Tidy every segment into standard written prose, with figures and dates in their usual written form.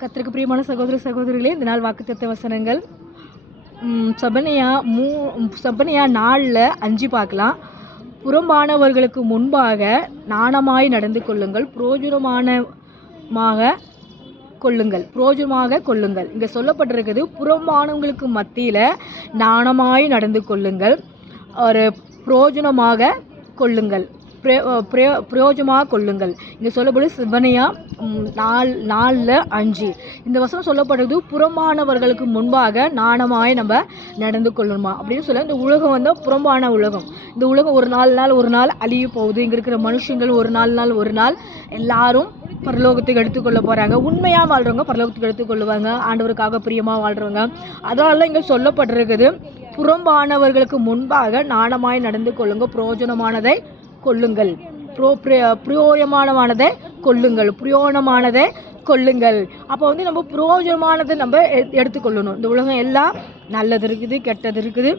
கர்த்தருக்கு பிரியமான சகோதர சகோதரிகளே, இந்த நாள் வாக்குத்தத்த வசனங்கள் சபனியா 4:5 பார்க்கலாம். புறம்பானவர்களுக்கு முன்பாக நாணமாய் நடந்து கொள்ளுங்கள், புரோஜனமாக கொள்ளுங்கள். இங்கே சொல்லப்பட்டிருக்குது, புறம்பானவங்களுக்கு மத்தியில் நாணமாய் நடந்து கொள்ளுங்கள், ஒரு பிரயோஜனமாக கொள்ளுங்கள், பிரயோஜனமாக கொள்ளுங்கள். இங்கே சொல்லப்படும் சிவனையா 4:5 இந்த வசனம் சொல்லப்படுறது புறம்பானவர்களுக்கு முன்பாக நாணமாய் நம்ம நடந்து கொள்ளணுமா அப்படின்னு சொல்ல. இந்த உலகம் புறம்பான உலகம். இந்த உலகம் ஒரு நாள் அழிய போகுது. இங்கே இருக்கிற மனுஷங்கள் ஒரு நாள் எல்லாரும் பரலோகத்துக்கு எடுத்துக்கொள்ள போகிறாங்க. உண்மையாக வாழ்கிறவங்க பரலோகத்துக்கு எடுத்துக்கொள்ளுவாங்க, ஆண்டவருக்காக பிரியமாக வாழ்கிறவங்க. அதனால இங்கே சொல்லப்பட்டிருக்குது, புறம்பானவர்களுக்கு முன்பாக நாணமாய் நடந்து கொள்ளுங்க, பிரயோஜனமானதை கொள்ளுங்கள், பிரயோஜனமானதை கொள்ளுங்கள். அப்போ நம்ம பிரயோஜனமானதை நம்ம எடுத்துக்கொள்ளணும். இந்த உலகம் எல்லாம் நல்லது இருக்குது, கெட்டது இருக்குது,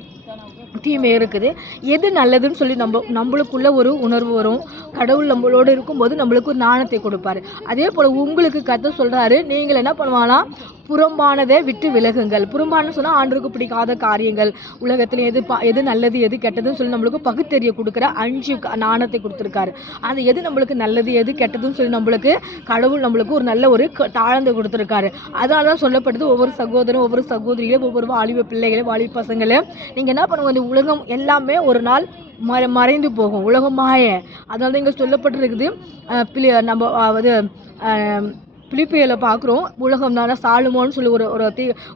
தீமை இருக்குது. எது நல்லதுன்னு சொல்லி நம்மளுக்குள்ள ஒரு உணர்வு வரும். கடவுள் நம்மளோடு இருக்கும்போது நம்மளுக்கு ஒரு நாணத்தை கொடுப்பாரு. அதே போல் உங்களுக்கு கர்த்தர் சொல்கிறாரு, நீங்கள் என்ன பண்ணுவாங்கன்னா புறம்பானதை விட்டு விலகுங்கள். புறம்பானு சொன்னால் ஆண்டவருக்கு பிடிக்காத காரியங்கள், உலகத்தில் எது நல்லது எது கெட்டதுன்னு சொல்லி நம்மளுக்கு பகுத்தறிய கொடுக்குற 5 நாணத்தை கொடுத்துருக்காரு. அது எது நம்மளுக்கு நல்லது எது கெட்டதுன்னு சொல்லி கடவுள் நம்மளுக்கு ஒரு நல்ல ஒரு தாழ்ந்து கொடுத்துருக்காரு. அதனால தான் சொல்லப்படுது, ஒவ்வொரு சகோதரரும் ஒவ்வொரு சகோதரிகளும் ஒவ்வொரு வாலிப பிள்ளைகளே வாலிப பசங்களே, நீங்கள் என்ன பண்ணுவோம், இந்த உலகம் எல்லாமே ஒரு நாள் மறைந்து போகும், உலகம் மாய. அதனால தான் இங்கே சொல்லப்பட்டிருக்குது. பிலிப்பியில் பார்க்குறோம், உலகம் தானே சாலுமோன்னு சொல்லி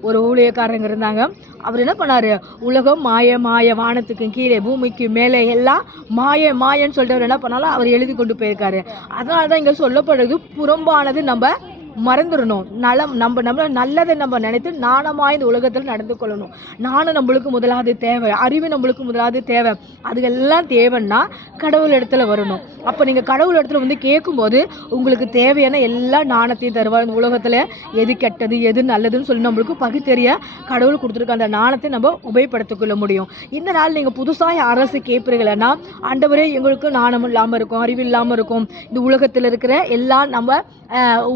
ஒரு ஊழியக்காரங்க இருந்தாங்க. அவர் என்ன பண்ணார், உலகம் மாய, வானத்துக்கு கீழே பூமிக்கு மேலே எல்லாம் மாயன்னு சொல்லிட்டு அவர் என்ன பண்ணாலும் அவர் எழுதி கொண்டு போயிருக்காரு. அதனால தான் இங்கே சொல்லப்படுறது, புறம்பானது நம்ம மறந்துடணும். நம்ம நல்லதை நம்ம நினைத்து நாணமாக இந்த உலகத்தில் நடந்து கொள்ளணும். நானும் நம்மளுக்கு முதலாவது தேவை, அறிவு நம்மளுக்கு முதலாவது தேவை. அதுக்கெல்லாம் தேவைன்னா கடவுள் இடத்துல வரணும். அப்போ நீங்கள் கடவுள் இடத்துல கேட்கும்போது உங்களுக்கு தேவையான எல்லா நாணத்தையும் தருவார். இந்த உலகத்தில் எது கெட்டது எது நல்லதுன்னு சொல்லி நம்மளுக்கு பகுத்தறிய கடவுள் கொடுத்துருக்க அந்த நாணத்தை நம்ம உபயோகப்படுத்திக் கொள்ள முடியும். இந்த நாள் நீங்கள் புதுசாக அரசு கேட்பீர்கள்னா, ஆண்டவரே எங்களுக்கு நாணம் இல்லாமல் இருக்கும், அறிவு இல்லாமல் இருக்கும், இந்த உலகத்தில் இருக்கிற எல்லாம்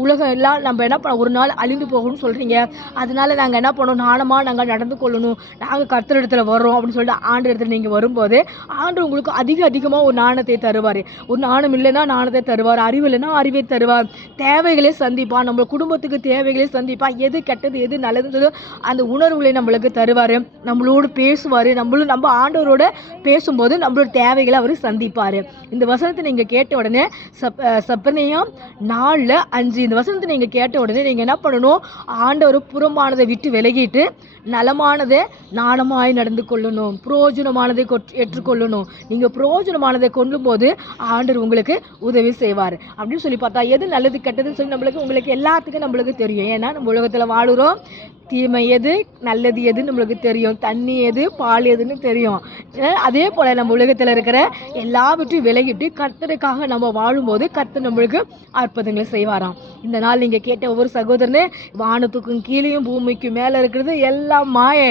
உலகம் எல்லாம் நம்ம என்ன பண்ண ஒரு நாள் அழிந்து போகணும்னு சொல்கிறீங்க, அதனால நாங்கள் என்ன பண்ணணும், நாணமாக நாங்கள் நடந்து கொள்ளணும், நாங்கள் கர்த்தர் இடத்துல வர்றோம் அப்படின்னு சொல்லிட்டு ஆண்டு இடத்துல நீங்கள் வரும்போது ஆண்டு உங்களுக்கு அதிகமாக ஒரு நாணத்தை தருவார். ஒரு நாணம் இல்லைன்னா நாணத்தை தருவார், அறிவு இல்லைன்னா அறிவை தருவார், தேவைகளே சந்திப்பான், நம்ம குடும்பத்துக்கு தேவைகளே சந்திப்பான், எது கெட்டது எது நல்லதுன்னு சொல்லி அந்த உணர்வுகளை நம்மளுக்கு தருவார், நம்மளோடு பேசுவார். நம்ம ஆண்டவரோட பேசும்போது நம்மளோட தேவைகளை அவர் சந்திப்பார். இந்த வசனத்தை நீங்கள் கேட்ட உடனே சப்பனியா 4:5 இந்த வசனத்தை நீங்கள் கேட்ட உடனே நீங்கள் என்ன பண்ணணும், ஆண்டவர் புறம்பானதை விட்டு விலகிட்டு நலமானதை நாணமாய் நடந்து கொள்ளணும், பிரயோஜனமானதை ஏற்றுக்கொள்ளணும். நீங்கள் பிரயோஜனமானதை கொள்ளும் போது ஆண்டவர் உங்களுக்கு உதவி செய்வார். அப்படின்னு சொல்லி பார்த்தா எது நல்லது கெட்டதுன்னு சொல்லி உங்களுக்கு எல்லாத்துக்கும் நம்மளுக்கு தெரியும். ஏன்னா நம்ம உலகத்தில் வாழுறோம், தீமை எது நல்லது எதுன்னு நம்மளுக்கு தெரியும், தண்ணி எது பால் எதுன்னு தெரியும். அதே போல் நம்ம உலகத்தில் இருக்கிற எல்லாவற்றையும் விலகிட்டு கர்த்தருக்காக நம்ம வாழும்போது கர்த்தர் நம்மளுக்கு அற்புதங்களை செய்வாராம். இந்த நாள் நீங்கள் கேட்ட ஒவ்வொரு சகோதரனே, வானத்துக்கும் கீழேயும் பூமிக்கும் மேலே இருக்கிறது எல்லாம் மாயே,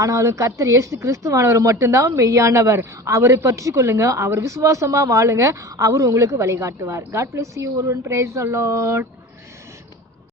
ஆனாலும் கர்த்தர் இயேசு கிறிஸ்துவானவர் மட்டும்தான் மெய்யானவர். அவரை பற்றி கொள்ளுங்க, அவர் விசுவாசமாக வாழுங்க, அவர் உங்களுக்கு வழிகாட்டுவார். God bless you. Praise the Lord.